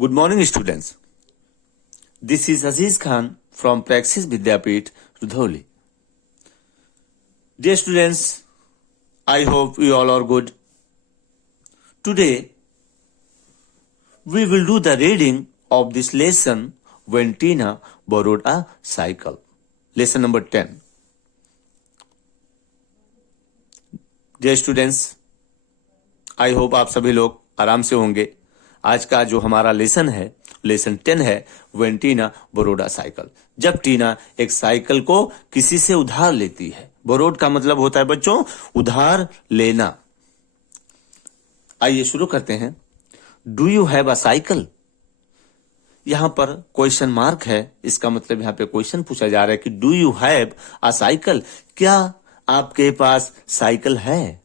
Good morning, students. This is Aziz Khan from Praxis Vidyapeeth, Rudholi. Dear students, I hope you all are good. Today, we will do the reading of this lesson when Tina borrowed a cycle. Lesson number 10. Dear students, I hope आप सभी लोग आराम से होंगे. आज का जो हमारा लेसन है, लेसन 10 है, when Tina borrowed a cycle. जब टीना एक साइकिल को किसी से उधार लेती है. बोरोड का मतलब होता है बच्चों उधार लेना. आइए शुरू करते हैं. Do you have a cycle? यहां पर क्वेश्चन मार्क है. इसका मतलब यहां पे क्वेश्चन पूछा जा रहा है कि do you have a cycle? क्या आपके पास साइकिल है?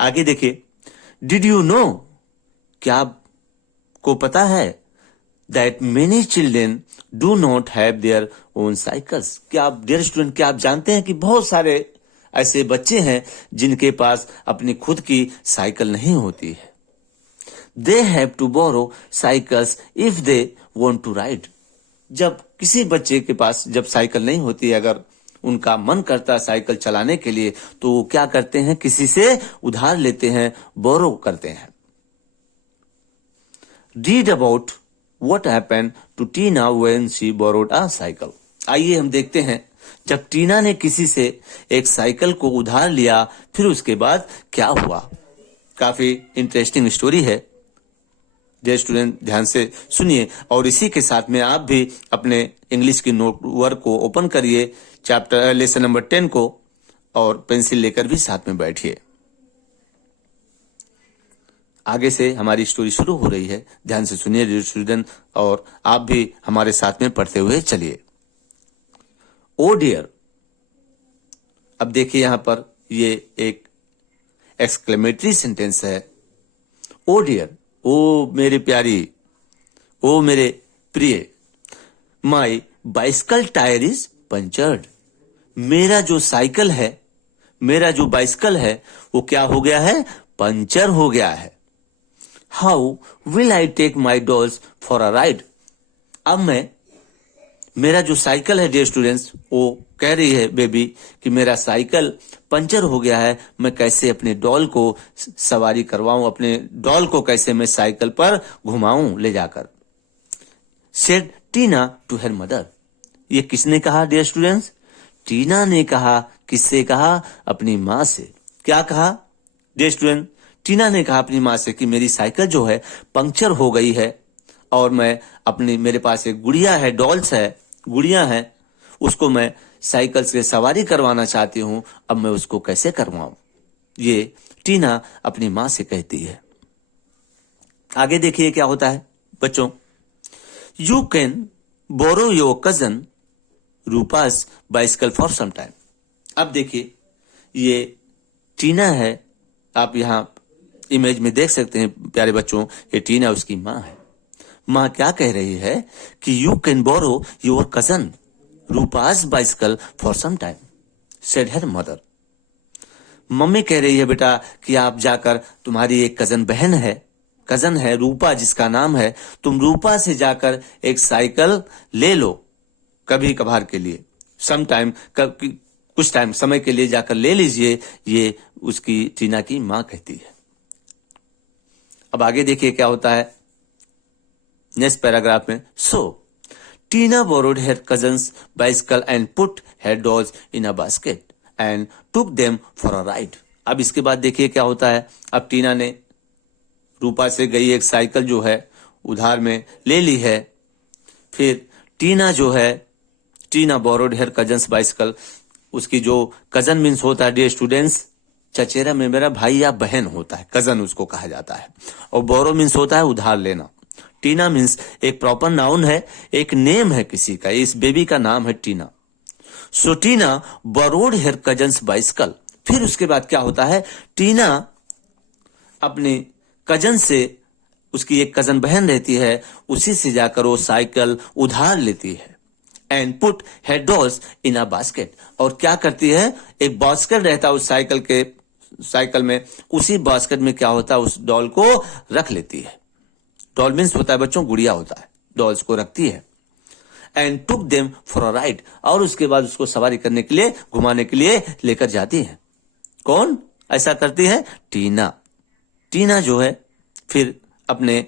आगे देखिए. Did you know? क्या आपको पता है that many children do not have their own cycles? क्या आप डियर स्टूडेंट क्या आप जानते हैं कि बहुत सारे ऐसे बच्चे हैं जिनके पास अपनी खुद की साइकिल नहीं होती है. They have to borrow cycles if they want to ride. जब किसी बच्चे के पास जब साइकिल नहीं होती, अगर उनका मन करता है साइकिल चलाने के लिए, तो वो क्या करते हैं, किसी से उधार लेते हैं, बोरो करते हैं. Read about what happened to Tina when she borrowed a cycle. आइए हम देखते हैं जब टीना ने किसी से एक साइकिल को उधार लिया, फिर उसके बाद क्या हुआ. काफी इंटरेस्टिंग स्टोरी है. डियर स्टूडेंट ध्यान से सुनिए और इसी के साथ में आप भी अपने इंग्लिश की नोटवर्क को ओपन करिए, चैप्टर लेसन नंबर 10 को, और पेंसिल लेकर भी साथ में बैठिए. आगे से हमारी स्टोरी शुरू हो रही है. ध्यान से सुनिए डियर स्टूडेंट, और आप भी हमारे साथ में पढ़ते हुए चलिए. ओ डियर. अब देखिए यहां पर ये एक एक्सक्लेमेटरी सेंटेंस है. ओ डियर, ओ मेरी प्यारी, ओ मेरे प्रिय. माई बाइसिकल टायर इज पंचर्ड. मेरा जो साइकिल है, मेरा जो बाइसिकल है, वो क्या हो गया है, पंचर हो गया है. How will I take my dolls for a ride? अब मैं, मेरा जो साइकिल है डियर स्टूडेंट्स, वो कह रही है बेबी कि मेरा साइकिल पंचर हो गया है, मैं कैसे अपने डॉल को सवारी करवाऊं, अपने डॉल को कैसे मैं साइकिल पर घुमाऊं ले जाकर. Said Tina to her mother. ये किसने कहा डियर स्टूडेंट्स? टीना ने कहा. किससे कहा? अपनी माँ से. क्या कहा डियर स्टूडेंट? टीना ने कहा अपनी माँ से कि मेरी साइकिल जो है पंक्चर हो गई है, और मैं अपनी, मेरे पास एक गुड़िया है, डॉल्स है, गुड़िया है, उसको मैं साइकिल से सवारी करवाना चाहती हूं. अब मैं उसको कैसे करवाऊं? ये टीना अपनी माँ से कहती है. आगे देखिए क्या होता है बच्चों. You can borrow your cousin Rupa's bicycle for some time. अब देखिए ये टीना है. आप यहां इमेज में देख सकते हैं प्यारे बच्चों, ये टीना उसकी माँ है. माँ क्या कह रही है कि you can borrow your cousin Rupa's bicycle for some time, said her mother. Mummy कह रही है बेटा कि आप जाकर, तुम्हारी एक कजन है रूपा जिसका नाम है, तुम रूपा से जाकर एक साइकिल ले लो कभी कभार के लिए, सम टाइम, कुछ टाइम समय के लिए जाकर ले लीजिए. ये उसकी टीना की माँ कहती है. अब आगे देखिए क्या होता है नेक्स्ट पैराग्राफ में. So Tina borrowed her cousin's bicycle and put her dolls in a basket and took them for a ride. अब इसके बाद देखिए क्या होता है. अब टीना ने रूपा से गई एक साइकिल जो है उधार में ले ली है. फिर टीना जो है, टीना बोरोड हर कजन्स बाइसिकल, उसकी जो कजन मीन्स होता है डियर स्टूडेंट्स, चचेरा में मेरा भाई या बहन होता है, कजन उसको कहा जाता है. और बोरो मीन्स होता है उधार लेना. टीना मीन्स एक प्रॉपर नाउन है, एक नेम है किसी का. इस बेबी का नाम है टीना. सो Tina borrowed her cousin's bicycle. फिर उसके बाद क्या होता है, टीना अपने कजन से, उसकी एक कजन बहन रहती है, उसी से जाकर वो साइकिल उधार लेती है. And put her dolls in a basket. और क्या करती है, एक बास्केट रहता है उस साइकिल में, उसी बास्केट में क्या होता है, उस डॉल को रख लेती है. डॉल मीन्स होता है बच्चों गुड़िया होता है, डॉल्स को रखती है। And took them for a ride, और उसके बाद उसको सवारी करने के लिए, घुमाने के लिए लेकर जाती है। कौन ऐसा करती है? टीना। टीना जो है फिर अपने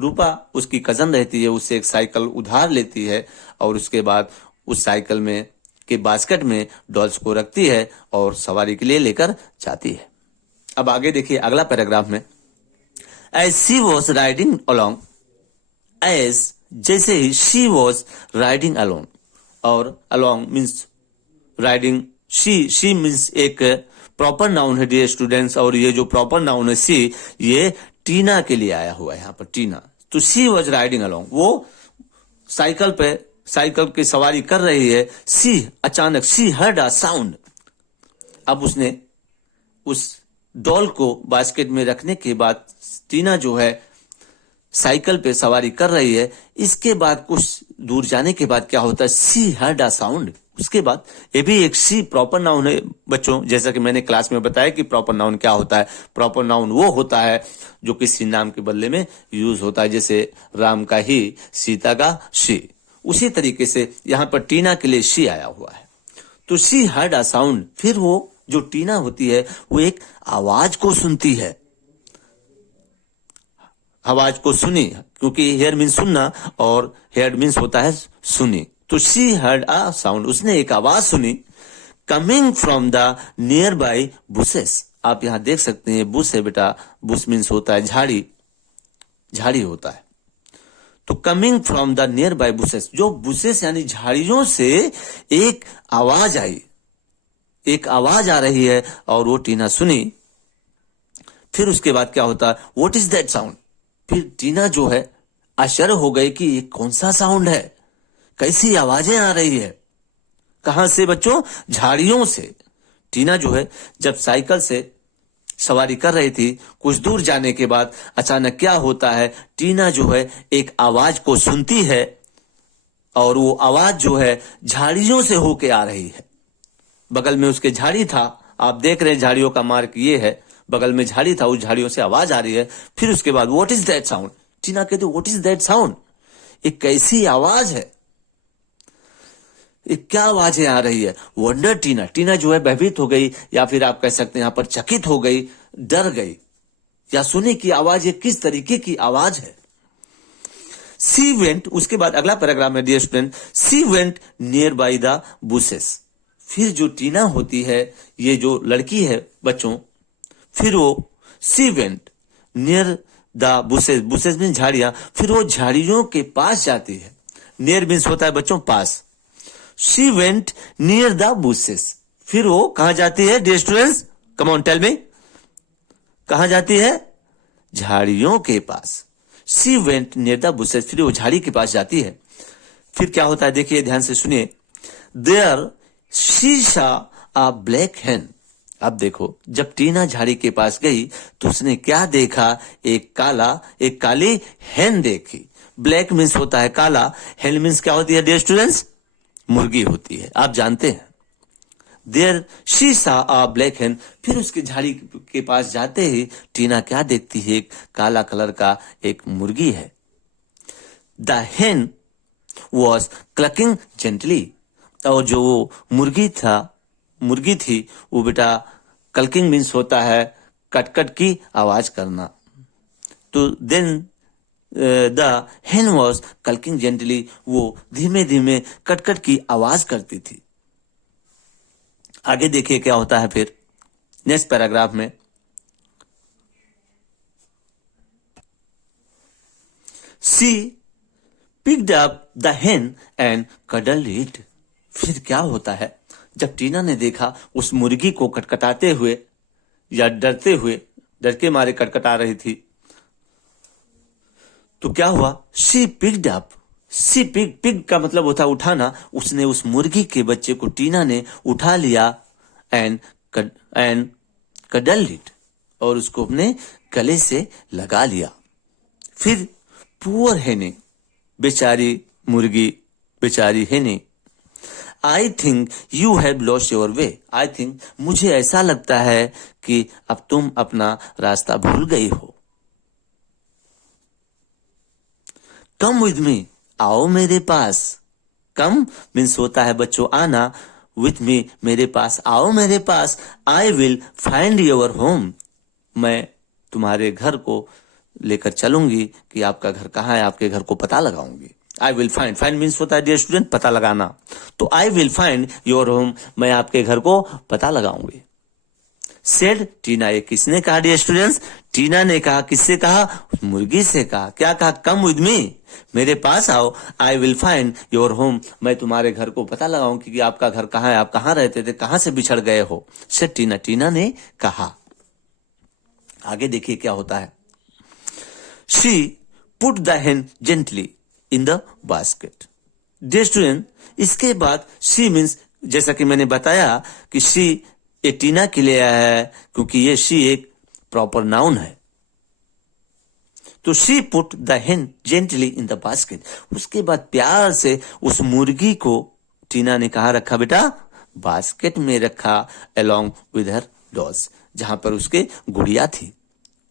रूपा उसकी कजन रहती है, उससे एक साइकिल उधार लेती है और उसके बाद उस साइकिल में के बास्केट में डॉल्स को रखती है और सवारी के लिए लेकर जाती है। अब आगे देखिए अगला पैराग्राफ में, as she was riding along, as जैसे ही शी वॉज राइडिंग अलोंग, और along means riding, she means एक प्रॉपर नाउन है डियर स्टूडेंट्स, और ये जो प्रॉपर नाउन है सी, ये टीना के लिए आया हुआ है यहाँ पर, टीना। तो शी वॉज राइडिंग अलोंग, वो साइकिल की सवारी कर रही है। सी अचानक, शी हर्ड अ साउंड, अब उसने उस डॉल को बास्केट में रखने के बाद टीना जो है साइकिल पे सवारी कर रही है। इसके बाद कुछ दूर जाने के बाद क्या होता है? सी हर्ड अ साउंड, उसके बाद ये भी एक सी प्रॉपर नाउन है बच्चों, जैसा कि मैंने क्लास में बताया कि प्रॉपर नाउन क्या होता है। प्रॉपर नाउन वो होता है जो किसी नाम के बदले में यूज होता है, जैसे राम का ही, सीता का शी। उसी तरीके से यहां पर टीना के लिए शी आया हुआ है। तो शी हर्ड अ साउंड, फिर वो जो टीना होती है वो एक आवाज को सुनती है, आवाज को सुनी, क्योंकि हेयर मीन्स सुनना और हेयर मीन्स होता है सुनी। तो शी हर्ड अ साउंड, उसने एक आवाज सुनी, coming from the near by bushes. आप यहां देख सकते हैं बुश है बेटा, बुश मीन्स होता है झाड़ी, झाड़ी होता है। तो coming from the near by bushes, जो बुशेस यानी झाड़ियों से एक आवाज आई, एक आवाज आ रही है और वो टीना सुनी। फिर उसके बाद क्या होता है? व्हाट इज दैट साउंड, फिर टीना जो है आश्चर्य हो गई कि ये कौन सा साउंड है, कैसी आवाजें आ रही है, कहां से बच्चों? झाड़ियों से। टीना जो है जब साइकिल से सवारी कर रही थी, कुछ दूर जाने के बाद अचानक क्या होता है? टीना जो है एक आवाज को सुनती है और वो आवाज जो है झाड़ियों से होके आ रही है। बगल में उसके झाड़ी था, आप देख रहे हैं झाड़ियों का मार्क ये है, बगल में झाड़ी था, उस झाड़ियों से आवाज आ रही है। फिर उसके बाद व्हाट इज दैट साउंड, टीना कहती व्हाट इज दैट साउंड, एक कैसी आवाज है, एक क्या आवाजें आ रही है? वंडर टीना, टीना जो है भयभीत हो गई, या फिर आप कह सकते हैं यहां पर चकित हो गई, डर गई, या सुनी कि आवाज ये किस तरीके की आवाज है। सी वेंट, उसके बाद अगला पैराग्राफ में dear student, she went near by the bushes. फिर जो टीना होती है, ये जो लड़की है बच्चों, फिर वो she went near the bushes, bushes mean झाड़ियां, फिर वो झाड़ियों के पास जाती है। नियर मीन्स होता है बच्चों पास। She went near the bushes, फिर वो कहां जाती है dear students? Come on tell me, कहां जाती है? झाड़ियों के पास। She went near the bushes, फिर वो झाड़ी के पास जाती है। फिर क्या होता है देखिए, ध्यान से सुनिए, there she saw a black hen. अब देखो, जब टीना झाड़ी के पास गई तो उसने क्या देखा? एक काली हेन देखी। ब्लैक मीन्स होता है काला, हेन मीन्स क्या होती है डियर स्टूडेंट्स? मुर्गी होती है, आप जानते हैं। There she saw a black hen, फिर उसके झाड़ी के पास जाते ही टीना क्या देखती है? एक काला कलर का एक मुर्गी है। द हेन वॉज क्लकिंग जेंटली, और जो वो मुर्गी थी वो बेटा क्लकिंग मीन्स होता है कटकट की आवाज करना। तो देन द हेन वॉज क्लकिंग जेंटली, वो धीमे धीमे कटकट की आवाज करती थी। आगे देखिए क्या होता है फिर नेक्स्ट पैराग्राफ में, सी पिक्ड अप द हेन एंड कडल्ड इट। फिर क्या होता है? जब टीना ने देखा उस मुर्गी को कटकटाते हुए या डर के मारे कटकटा रही थी, तो क्या हुआ? She picked up, she pick का मतलब होता है उठाना, उसने उस मुर्गी के बच्चे को टीना ने उठा लिया एंड कडल्ड इट, और उसको अपने गले से लगा लिया। फिर पुअर हेने, बेचारी मुर्गी, बेचारी हेने, I think you have lost your way, I think मुझे ऐसा लगता है कि अब तुम अपना रास्ता भूल गई हो। कम विद मी, आओ मेरे पास। कम मीन्स होता है बच्चों आना, विथ मी मेरे पास, आओ मेरे पास। I will find your home, मैं तुम्हारे घर को लेकर चलूंगी कि आपका घर कहाँ है, आपके घर को पता लगाऊंगी। आई विल फाइंड, फाइंड मीन्स होता है डियर स्टूडेंट पता लगाना, तो आई विल फाइंड योर होम, मैं आपके घर को पता लगाऊंगी। सेड टीना, ये किसने कहा डियर स्टूडेंट्स? टीना ने कहा। किससे कहा? मुर्गी से कहा। क्या कहा? कम विद मी, मेरे पास आओ। आई विल फाइंड योर होम, मैं तुम्हारे घर को पता लगाऊंगी कि आपका घर कहाँ है, आप कहाँ रहते थे, कहाँ से बिछड़ गए हो। सेड टीना, टीना ने कहा। आगे देखिए क्या होता है। She put the hen gently in the basket. Dear student, इसके बाद शी मीन्स जैसा कि मैंने बताया कि शी ये टीना के लिए आया है क्योंकि ये शी एक प्रॉपर नाउन है। तो she put the hen gently in the basket, उसके बाद प्यार से उस मुर्गी को टीना ने कहा रखा बेटा? बास्केट में रखा, along with her dolls, जहां पर उसके गुड़िया थी।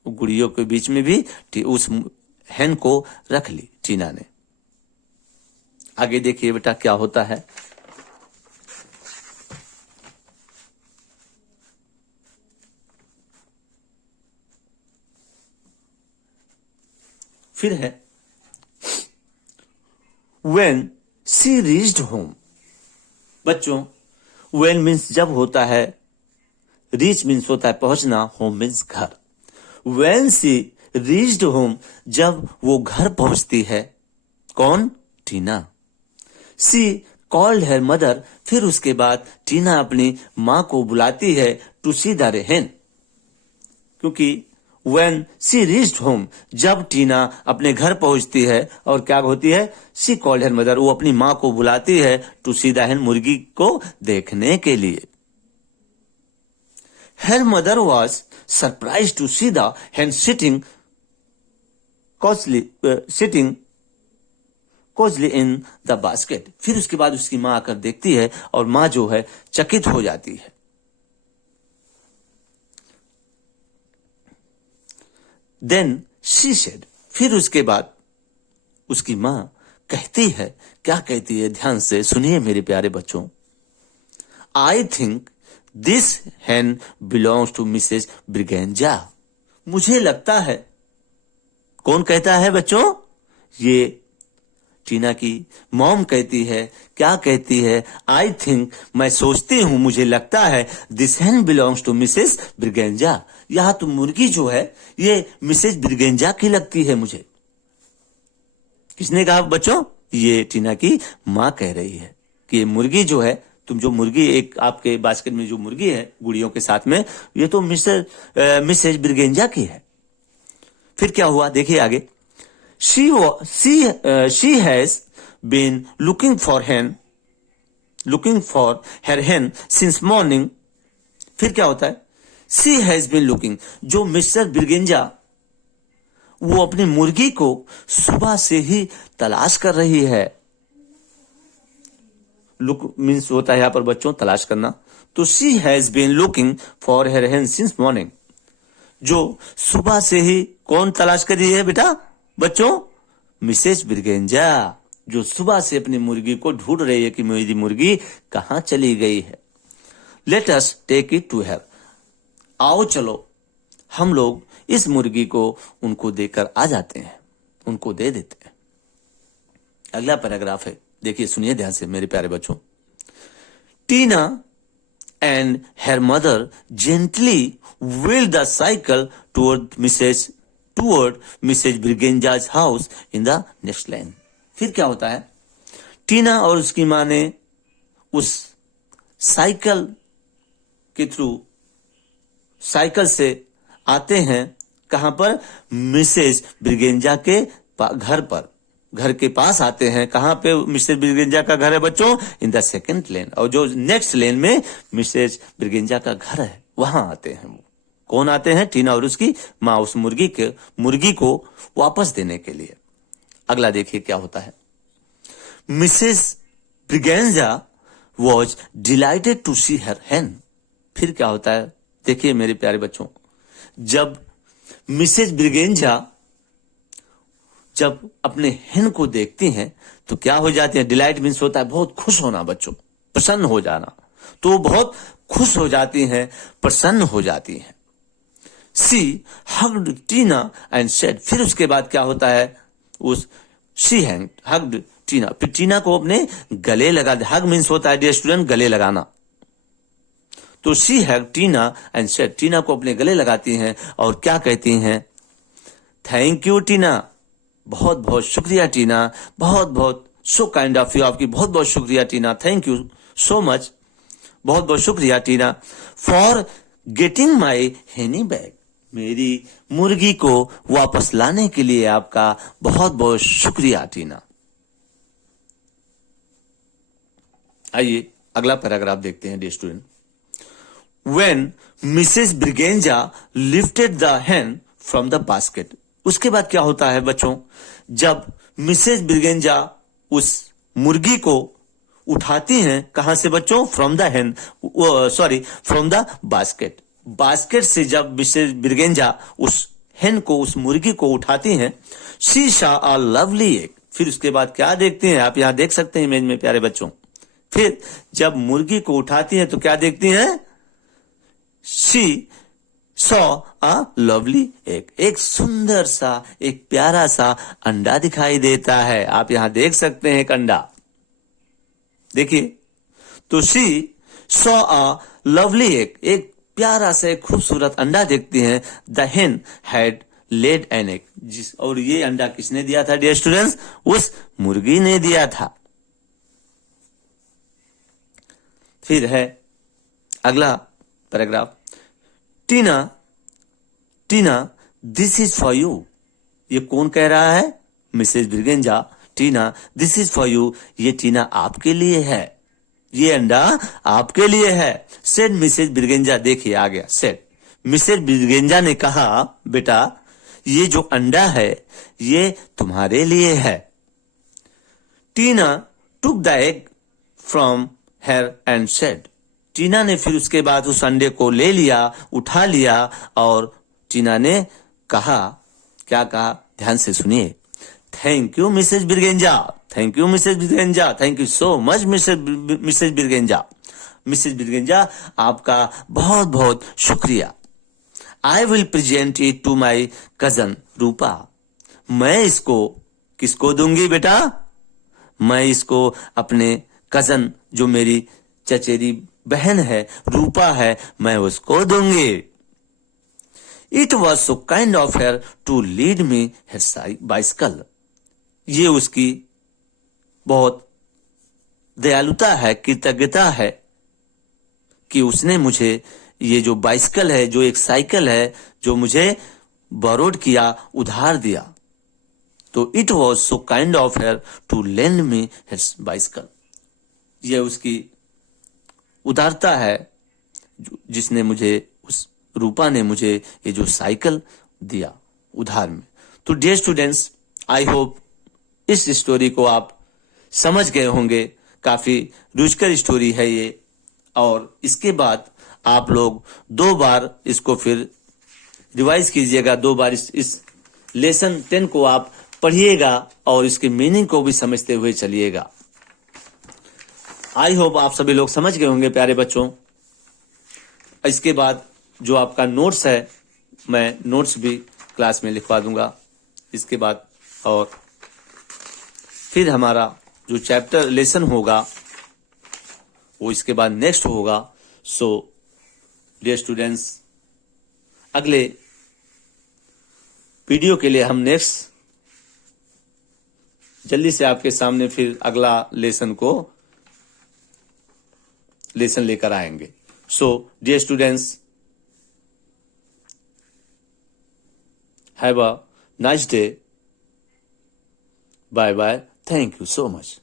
गुड़ियों के बीच में भी उस hen को रख ली टीना ने। आगे देखिए बेटा क्या होता है। फिर है when she reached home, बच्चों when मीन्स जब होता है, reach मीन्स होता है पहुंचना, home मीन्स घर। when she reached home, जब वो घर पहुंचती है, कौन? टीना। she called her mother, फिर उसके बाद टीना अपनी मां को बुलाती है to see the hen, क्योंकि when she reached home, जब टीना अपने घर पहुंचती है और क्या होती है? she called her mother, वो अपनी मां को बुलाती है to see the hen, मुर्गी को देखने के लिए। her mother was surprised to see the hen sitting cozily in the basket, फिर उसके बाद उसकी मां आकर देखती है और मां जो है चकित हो जाती है। Then she said, फिर उसके बाद उसकी मां कहती है, क्या कहती है? ध्यान से सुनिए मेरे प्यारे बच्चों। I think this hen belongs to Mrs. Briganja, मुझे लगता है। कौन कहता है बच्चों? ये टीना की मॉम कहती है। क्या कहती है? आई थिंक, मैं सोचती हूं, मुझे लगता है, this hen belongs to Mrs Braganza, यह तो मुर्गी जो है ये मिसेस ब्रिगेंजा की लगती है मुझे। किसने कहा बच्चों? ये टीना की मां कह रही है कि ये मुर्गी जो है, तुम जो मुर्गी एक आपके बास्केट में जो मुर्गी है गुड़ियों के साथ में, ये तो मिसेस ब्रिगेंजा की है। फिर क्या हुआ देखिए आगे। she has been looking for her hen since morning। फिर क्या होता है? she has been looking, जो मिस्टर ब्रिगेंजा वो अपनी मुर्गी को सुबह से ही तलाश कर रही है। लुक मीन्स होता है यहां पर बच्चों तलाश करना। तो she has been looking for her hen since morning, जो सुबह से ही कौन तलाश कर रही है बेटा बच्चों? मिसेस ब्रिगेंजा, जो सुबह से अपनी मुर्गी को ढूंढ रही है कि मेरी मुर्गी कहां चली गई है। Let us take it to her, आओ चलो हम लोग इस मुर्गी को उनको देकर आ जाते हैं, उनको दे देते हैं। अगला पैराग्राफ है, देखिए सुनिए ध्यान से मेरे प्यारे बच्चों। Tina and her mother gently wheeled the cycle toward Mrs Braganza's house in the next lane. फिर क्या होता है? टीना और उसकी मां ने उस साइकिल के थ्रू साइकिल से आते हैं कहां पर? मिसेज ब्रिगेंजा के घर पर, घर के पास आते हैं। कहां पे मिसेज ब्रिगेंजा का घर है बच्चों? इन द सेकेंड लेन, और जो नेक्स्ट लेन में मिसेज ब्रिगेंजा का घर है वहां आते हैं। वो कौन आते हैं? टीना और उसकी मां उस मुर्गी को वापस देने के लिए। अगला देखिए क्या होता है। Mrs Braganza was delighted to see her hen। फिर क्या होता है देखिए मेरे प्यारे बच्चों। जब मिसेज ब्रिगेंजा जब अपने hen को देखती हैं तो क्या हो जाती है? डिलाइट मीन्स होता है बहुत खुश होना बच्चों, प्रसन्न हो जाना। तो बहुत खुश हो जाती हैं, प्रसन्न हो जाती हैं। She hugged Tina and said, फिर उसके बाद क्या होता है? उस शी हग्ड टीना, फिर टीना को अपने गले लगा दे। हग मीन्स होता है डियर स्टूडेंट गले लगाना। तो she hugged Tina and said, Tina को अपने गले लगाती हैं और क्या कहती हैं? थैंक यू टीना, बहुत बहुत शुक्रिया टीना, बहुत बहुत सो काइंड ऑफ यू, आपकी बहुत बहुत शुक्रिया टीना, थैंक यू सो मच, बहुत बहुत शुक्रिया टीना, फॉर गेटिंग माई हेनी बैग, मेरी मुर्गी को वापस लाने के लिए आपका बहुत बहुत शुक्रिया टीना। आइए अगला पैराग्राफ देखते हैं dear student. When Mrs Braganza lifted the hand from the basket, उसके बाद क्या होता है बच्चों? जब मिसेस ब्रिगेंजा उस मुर्गी को उठाती हैं, कहां से बच्चों? From the hand, sorry from the basket, basket से जब मिसेस ब्रिगेंजा उस hen को, उस मुर्गी को उठाती हैं, she saw a lovely egg, फिर उसके बाद क्या देखती हैं? आप यहां देख सकते हैं इमेज में प्यारे बच्चों। फिर जब मुर्गी को उठाती हैं तो क्या देखती हैं? She saw a lovely egg, एक सुंदर सा, एक प्यारा सा अंडा दिखाई देता है। आप यहां देख सकते हैं एक अंडा, देखिए। तो she saw a lovely egg, एक प्यारा सा एक खूबसूरत अंडा देखती हैं। The hen had laid an egg, जिस, और ये अंडा किसने दिया था डियर स्टूडेंट्स? उस मुर्गी ने दिया था। फिर है अगला paragraph. Tina Tina this is for you, ये कौन कह रहा है? Mrs Braganza. Tina this is for you, ये टीना आपके लिए है, ये अंडा आपके लिए है। सेड मिसेस ब्रिगेंजा, देखिए आ गया सेड, मिसेस ब्रिगेंजा ने कहा बेटा ये जो अंडा है ये तुम्हारे लिए है। Tina took the egg from her and said, Tina ने फिर उसके बाद उस अंडे को ले लिया, उठा लिया, और टीना ने कहा, क्या कहा? ध्यान से सुनिए। Thank you Mrs Braganza, thank you Mrs Braganza, thank you so much Mrs Braganza, Mrs Braganza आपका बहुत बहुत शुक्रिया। I will present it to my cousin Rupa, मैं इसको किसको दूंगी बेटा? मैं इसको अपने कजन, जो मेरी चचेरी बहन है, रूपा है, मैं उसको दूंगी। It was so kind of her to lead me her bicycle, ये उसकी बहुत दयालुता है, कृतज्ञता है कि उसने मुझे ये जो बाइसिकल है, जो एक साइकिल है, जो मुझे बोरोड किया, उधार दिया। तो it was so kind of her to lend me her bicycle, ये उसकी उदारता है जिसने मुझे, उस रूपा ने मुझे ये जो साइकिल दिया उधार में। तो डियर स्टूडेंट्स, आई होप इस स्टोरी को आप समझ गए होंगे, काफी रुचिकर स्टोरी है ये। और इसके बाद आप लोग 2 बार इसको फिर रिवाइज कीजिएगा, 2 बार इस लेसन 10 को आप पढ़िएगा और इसके मीनिंग को भी समझते हुए चलिएगा। आई होप आप सभी लोग समझ गए होंगे प्यारे बच्चों। इसके बाद जो आपका नोट्स है, मैं नोट्स भी क्लास में लिखवा दूंगा इसके बाद, और फिर हमारा जो चैप्टर लेसन होगा वो इसके बाद नेक्स्ट होगा। सो डियर स्टूडेंट्स, अगले वीडियो के लिए हम नेक्स्ट जल्दी से आपके सामने फिर अगला लेसन लेकर आएंगे। So dear students, have a nice day, bye bye, thank you so much.